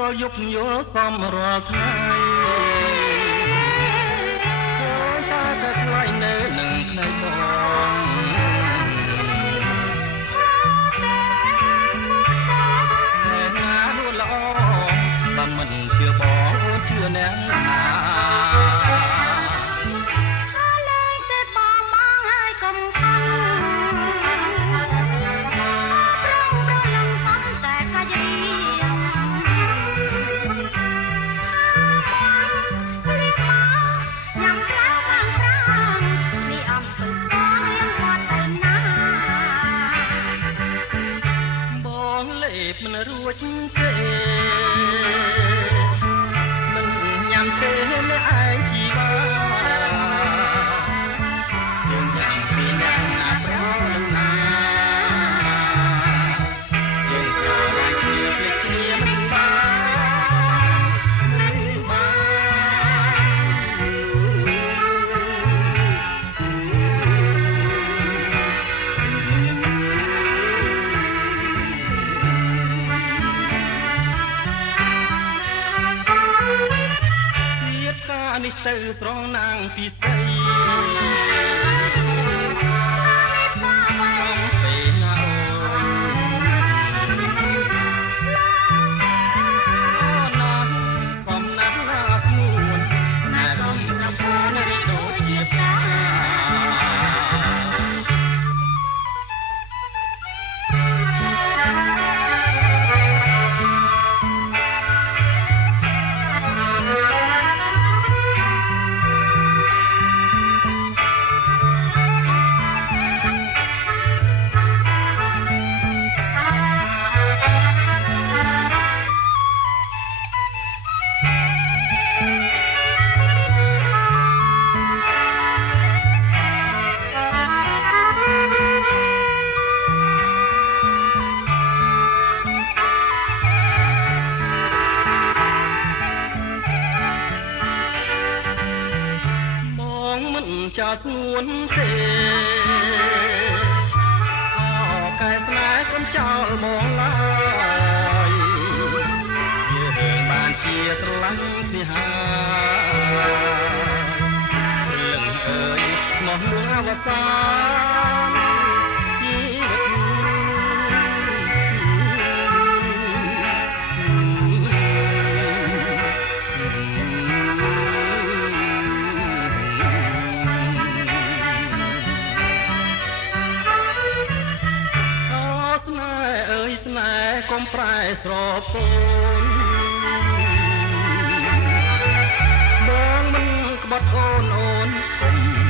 រយប់យល់សំរាល់ថ្ងៃអូនតាតែថ្លៃនៅនឹងផ្នែកបងតែណានួនល្អបើមិនជឿបងអូនជឿអ្នកណាមិនរួចទេមិនញ៉ាំទេនៅឯងជីវ៉ាយើងញ៉ាំពីអ្នកណាប្រនឹងណាយើងស្រឡាញ់គ្នាពីគ្នាមិនបាននេះទៅស្រងណាងពីស្រីពេលណាអូនកំណាស់ណាស្មួនណែរំចាំពូនរីដូចជាផ្កាចាស្ងួនទេកែស្នេហ៍កុំចោលមកឡើយយើងបានជាស្រឡាញ់គ្នាហើយលឹងអើយស្មោះលួងអវសានជីវិតស្នេហ៍កុំប្រែស្រពោនបងមិនក្បត់អូនកុំ